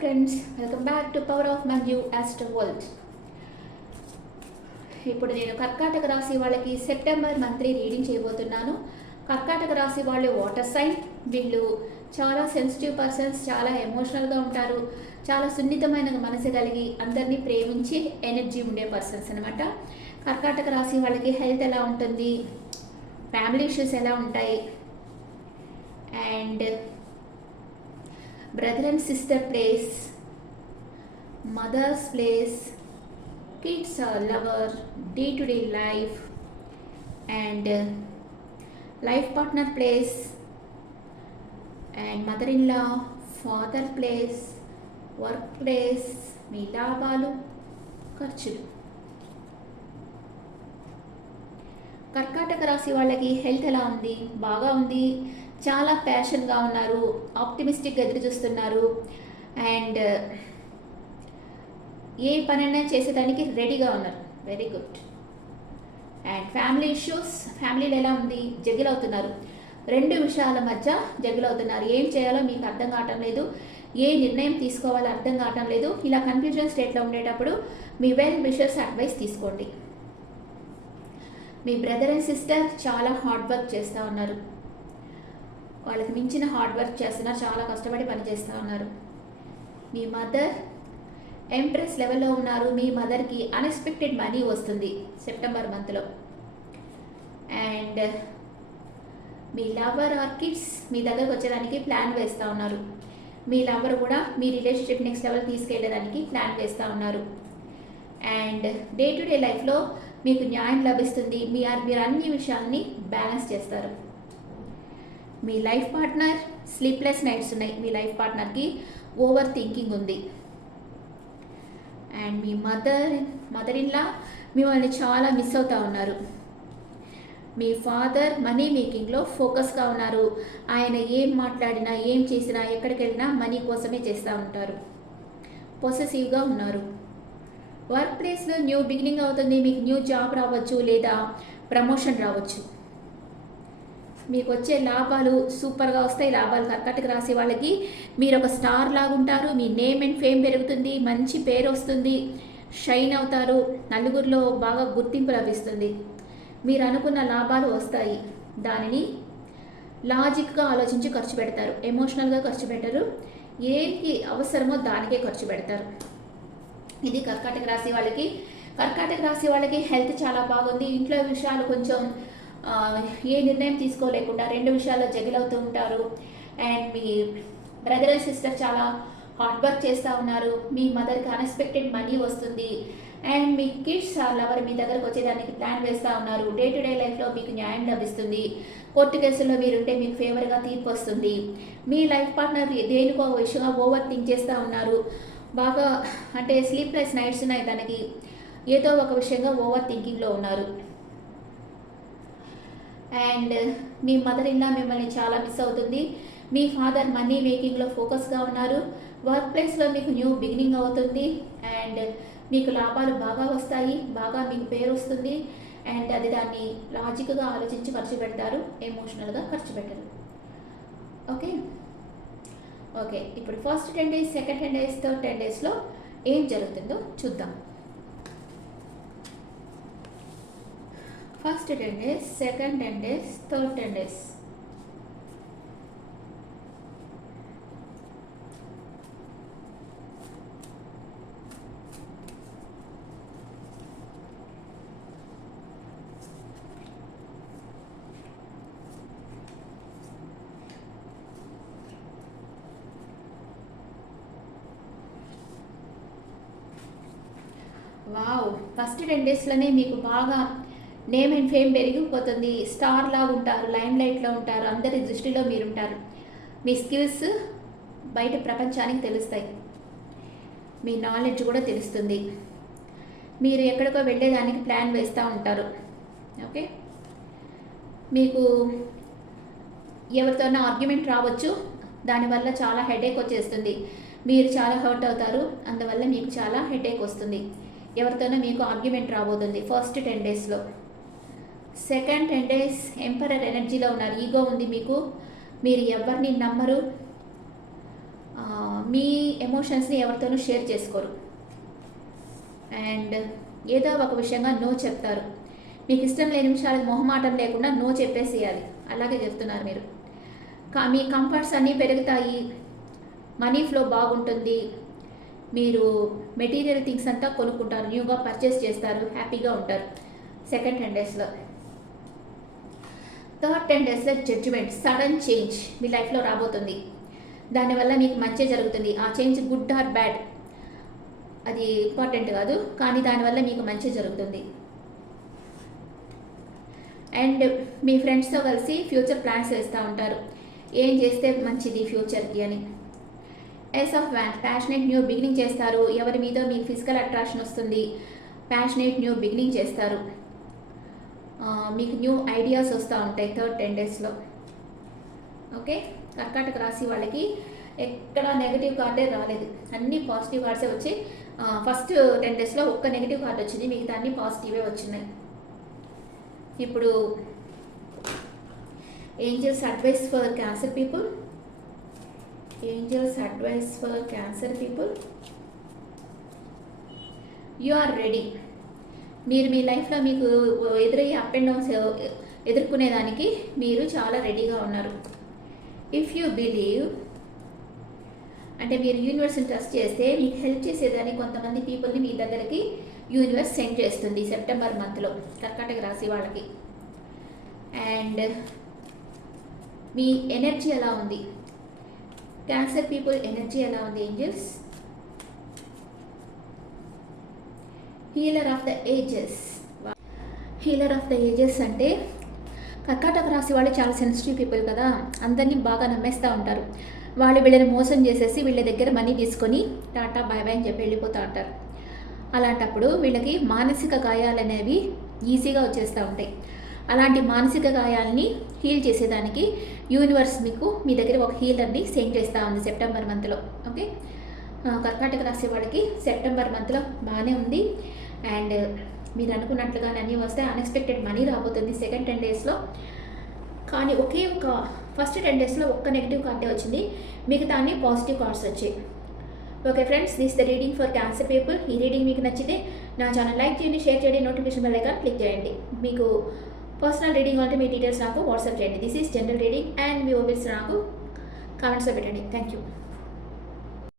Friends, welcome back to Power of Manju Astro World. ఇప్పుడు నేను కర్కాటక రాశి వాళ్ళకి సెప్టెంబర్ మంత్లీ రీడింగ్ చేయబోతున్నాను. కర్కాటక రాశి వాళ్ళు వాటర్ సైన్. వీళ్ళు చాలా సెన్సిటివ్ పర్సన్స్, చాలా ఎమోషనల్గా ఉంటారు, చాలా సున్నితమైన మనసు కలిగి అందరినీ ప్రేమించి ఎనర్జీ ఉండే పర్సన్స్ అనమాట. కర్కాటక రాశి వాళ్ళకి హెల్త్ ఎలా ఉంటుంది, ఫ్యామిలీ ఇష్యూస్ ఎలా ఉంటాయి, and brother and sister place, mother's place, kids are lover, day-to-day life, and life partner place, and mother-in-law, father place, work place, మీ లాభాలు, ఖర్చులు. కర్కాటక రాశి వాళ్ళకి హెల్త్ ఎలా ఉంది? బాగా ఉంది. చాలా ప్యాషన్గా ఉన్నారు, ఆప్టిమిస్టిక్గా ఎదురు చూస్తున్నారు, అండ్ ఏ పనైనా చేసేదానికి రెడీగా ఉన్నారు. Very good. And family issues, ఫ్యామిలీలో ఎలా ఉంది? జగిల్ అవుతున్నారు. రెండు విషయాల మధ్య జగిల్ అవుతున్నారు. ఏం చేయాలో మీకు అర్థం కావటం లేదు, ఏ నిర్ణయం తీసుకోవాలో అర్థం కావటం లేదు. ఇలా కన్ఫ్యూజన్ స్టేట్లో ఉండేటప్పుడు మీ వెల్ విషర్స్ అడ్వైస్ తీసుకోండి. మీ బ్రదర్ అండ్ సిస్టర్ చాలా హార్డ్ వర్క్ చేస్తూ ఉన్నారు, వాళ్ళకి మించిన హార్డ్ వర్క్ చేస్తున్నారు, చాలా కష్టపడి పనిచేస్తూ ఉన్నారు. మీ మదర్ ఎంప్రెస్ లెవెల్లో ఉన్నారు. మీ మదర్కి అన్ఎక్స్పెక్టెడ్ మనీ వస్తుంది సెప్టెంబర్ మంత్లో. అండ్ మీ లవర్ ఆర్ కిడ్స్ మీ దగ్గరకు వచ్చేదానికి ప్లాన్ వేస్తూ ఉన్నారు. మీ లవర్ కూడా మీ రిలేషన్షిప్ నెక్స్ట్ లెవెల్ తీసుకెళ్ళడానికి ప్లాన్ వేస్తూ ఉన్నారు. అండ్ డే టు డే లైఫ్లో మీకు న్యాయం లభిస్తుంది. మీరు అన్ని విషయాల్ని బ్యాలెన్స్ చేస్తారు. మీ లైఫ్ పార్ట్నర్ స్లీప్లెస్ నైట్స్ ఉన్నాయి. మీ లైఫ్ పార్ట్నర్కి ఓవర్ థింకింగ్ ఉంది. అండ్ మీ మదర్ ఇన్లా మిమ్మల్ని చాలా మిస్ అవుతూ ఉన్నారు. మీ ఫాదర్ మనీ మేకింగ్లో ఫోకస్గా ఉన్నారు. ఆయన ఏం మాట్లాడినా, ఏం చేసినా, ఎక్కడికి వెళ్ళినా మనీ కోసమే చేస్తూ ఉంటారు. పొసెసివ్గా ఉన్నారు. వర్క్ ప్లేస్లో న్యూ బిగినింగ్ అవుతుంది. మీకు న్యూ జాబ్ రావచ్చు, లేదా ప్రమోషన్ రావచ్చు. మీకు వచ్చే లాభాలు సూపర్గా వస్తాయి. లాభాలు కర్కాటక రాశి వాళ్ళకి మీరు ఒక స్టార్ లాగుంటారు. మీ నేమ్ అండ్ ఫేమ్ పెరుగుతుంది, మంచి పేరు వస్తుంది, షైన్ అవుతారు, నలుగురిలో బాగా గుర్తింపు లభిస్తుంది. మీరు అనుకున్న లాభాలు వస్తాయి. దానిని లాజిక్గా ఆలోచించి ఖర్చు పెడతారు, ఎమోషనల్గా ఖర్చు పెట్టరు. ఏది అవసరమో దానికే ఖర్చు పెడతారు. ఇది కర్కాటక రాశి వాళ్ళకి. కర్కాటక రాశి వాళ్ళకి హెల్త్ చాలా బాగుంది. ఇంట్లో విషయాలు కొంచెం ఏ నిర్ణయం తీసుకోలేకుండా రెండు విషయాల్లో జగిల్ అవుతూ ఉంటారు. And me brother and sister చాలా హార్డ్ వర్క్ చేస్తూ ఉన్నారు. మీ మదర్కి అన్ఎక్స్పెక్టెడ్ మనీ వస్తుంది. అండ్ మీ కిడ్స్ లవర్ మీ దగ్గరకు వచ్చేదానికి ప్లాన్ వేస్తూ ఉన్నారు. డే టు డే లైఫ్లో మీకు న్యాయం లభిస్తుంది. కోర్టు కేసుల్లో మీరుంటే మీకు ఫేవర్గా తీర్పు వస్తుంది. మీ లైఫ్ పార్ట్నర్ దేనికో విషయంగా ఓవర్ థింక్ చేస్తూ ఉన్నారు. బాగా అంటే స్లీప్లెస్ నైట్స్ ఉన్నాయి. తనకి ఏదో ఒక విషయంగా ఓవర్ థింకింగ్లో ఉన్నారు. అండ్ మీ మదర్ ఇన్లా మిమ్మల్ని చాలా మిస్ అవుతుంది. మీ ఫాదర్ మనీ మేకింగ్లో ఫోకస్గా ఉన్నారు. వర్క్ ప్లేస్లో మీకు న్యూ బిగినింగ్ అవుతుంది. అండ్ మీకు లాభాలు బాగా వస్తాయి, బాగా మీకు పేరు వస్తుంది. అండ్ అది దాన్ని లాజిక్గా ఆలోచించి ఖర్చు పెడతారు, ఎమోషనల్గా ఖర్చు పెట్టరు. ఓకే ఇప్పుడు first 10 days, second 10 days, third 10 daysలో ఏం జరుగుతుందో చూద్దాం. First 10 days, second 10 days, third 10 days. Wow, first 10 daysలోనే మీకు బాగా నేమ్ అండ్ ఫేమ్ పెరిగిపోతుంది. స్టార్ లాగా ఉంటారు, లైమ్ లైట్లో ఉంటారు, అందరి దృష్టిలో మీరుంటారు. మీ స్కిల్స్ బయట ప్రపంచానికి తెలుస్తాయి, మీ నాలెడ్జ్ కూడా తెలుస్తుంది. మీరు ఎక్కడికో వెళ్ళేదానికి ప్లాన్ వేస్తూ ఉంటారు. ఓకే, మీకు ఎవరితోనో ఆర్గ్యుమెంట్ రావచ్చు, దానివల్ల చాలా హెడేక్ వచ్చేస్తుంది. మీరు చాలా హర్ట్ అవుతారు, అందువల్ల మీకు చాలా హెడేక్ వస్తుంది. ఎవరితోనో మీకు ఆర్గ్యుమెంట్ రాబోతుంది ఫస్ట్ 10 daysలో. సెకండ్ 10 days ఎంపరర్ ఎనర్జీలో ఉన్నారు. ఈగో ఉంది మీకు, మీరు ఎవరిని నమ్మరు, మీ ఎమోషన్స్ని ఎవరితోనూ షేర్ చేసుకోరు. అండ్ ఏదో ఒక విషయంగా నో చెప్తారు. మీకు ఇష్టం లేని విషయాలకు మొహమాటం లేకుండా నో చెప్పేసేయాలి. అలాగే చెప్తున్నారు మీరు. మీ కంఫర్ట్స్ అన్నీ పెరుగుతాయి, మనీ ఫ్లో బాగుంటుంది, మీరు మెటీరియల్ థింగ్స్ అంతా కొనుక్కుంటారు, న్యూగా పర్చేస్ చేస్తారు, హ్యాపీగా ఉంటారు సెకండ్ 10 డేస్లో. థర్డ్ 10 డేస్లో జడ్జిమెంట్, సడన్ చేంజ్ మీ లైఫ్లో రాబోతుంది. దానివల్ల మీకు మంచి జరుగుతుంది. ఆ చేంజ్ గుడ్ ఆర్ బ్యాడ్ అది ఇంపార్టెంట్ కాదు, కానీ దానివల్ల మీకు మంచి జరుగుతుంది. అండ్ మీ ఫ్రెండ్స్తో కలిసి ఫ్యూచర్ ప్లాన్స్ వేస్తూ ఉంటారు, ఏం చేస్తే మంచిది ఫ్యూచర్కి అని. Ace of wand, passionate new beginning చేస్తారు. ఎవరి మీద మీకు ఫిజికల్ అట్రాక్షన్ వస్తుంది, ప్యాషనేట్ న్యూ బిగినింగ్ చేస్తారు. మీకు న్యూ ఐడియాస్ వస్తూ ఉంటాయి థర్డ్ 10 డేస్లో. ఓకే, కర్కాటక రాశి వాళ్ళకి ఎక్కడ నెగిటివ్ కార్డే రాలేదు, అన్ని పాజిటివ్ కార్డ్సే వచ్చి ఫస్ట్ 10 డేస్లో ఒక్క నెగిటివ్ కార్డ్ వచ్చింది, మిగతా అన్ని పాజిటివే వచ్చినాయి. ఇప్పుడు angels advice for cancer people. Angels advice for cancer people, you are ready. మీరు మీ లైఫ్లో మీకు ఎదురయ్యే అప్ అండ్ డౌన్స్ ఎదుర్కొనేదానికి మీరు చాలా రెడీగా ఉన్నారు. ఇఫ్ యూ బిలీవ్ అంటే మీరు యూనివర్స్ని ట్రస్ట్ చేస్తే మీకు హెల్ప్ చేసేదానికి కొంతమంది పీపుల్ని మీ దగ్గరికి యూనివర్స్ సెండ్ చేస్తుంది సెప్టెంబర్ మంత్లో కర్కాటక రాశి వాళ్ళకి. అండ్ మీ ఎనర్జీ ఎలా ఉంది, క్యాన్సర్ పీపుల్ ఎనర్జీ ఎలా ఉంది angels? Healer of the ages. Healer of the ages అంటే కర్కాటక రాశి వాళ్ళు చాలా సెన్సిటివ్ పీపుల్ కదా, అందరినీ బాగా నమ్మేస్తూ ఉంటారు. వాళ్ళు వీళ్ళని మోసం చేసేసి వీళ్ళ దగ్గర మనీ తీసుకొని టాటా బాయ్ బాయ్ అని చెప్పి వెళ్ళిపోతూ ఉంటారు. అలాంటప్పుడు వీళ్ళకి మానసిక గాయాలు అనేవి ఈజీగా వచ్చేస్తూ ఉంటాయి. అలాంటి మానసిక గాయాలని హీల్ చేసేదానికి యూనివర్స్ మీకు మీ దగ్గర ఒక హీలర్ని సెండ్ చేస్తూ ఉంది సెప్టెంబర్ మంత్లో. ఓకే, కర్కాటక రాశి వాళ్ళకి సెప్టెంబర్ మంత్లో బాగానే ఉంది. అండ్ మీరు అనుకున్నట్లుగా అన్నీ వస్తే అన్ఎక్స్పెక్టెడ్ మనీ రాబోతుంది సెకండ్ 10 డేస్లో. కానీ ఒకే ఒక ఫస్ట్ 10 డేస్లో ఒక్క నెగిటివ్ కార్డే వచ్చింది, మిగతా అన్ని పాజిటివ్ కార్డ్స్ వచ్చాయి. Okay friends, this the reading for cancer people. ఈ రీడింగ్ మీకు నచ్చితే నా ఛానల్ లైక్ చేయండి, షేర్ చేయండి, నోటిఫికేషన్ బెల్ ఐకాన్ క్లిక్ చేయండి. మీకు పర్సనల్ రీడింగ్ అంటే మీ డీటెయిల్స్ నాకు వాట్సాప్ చేయండి. This is general reading and me obese నాకు కామెంట్స్లో పెట్టండి. Thank you.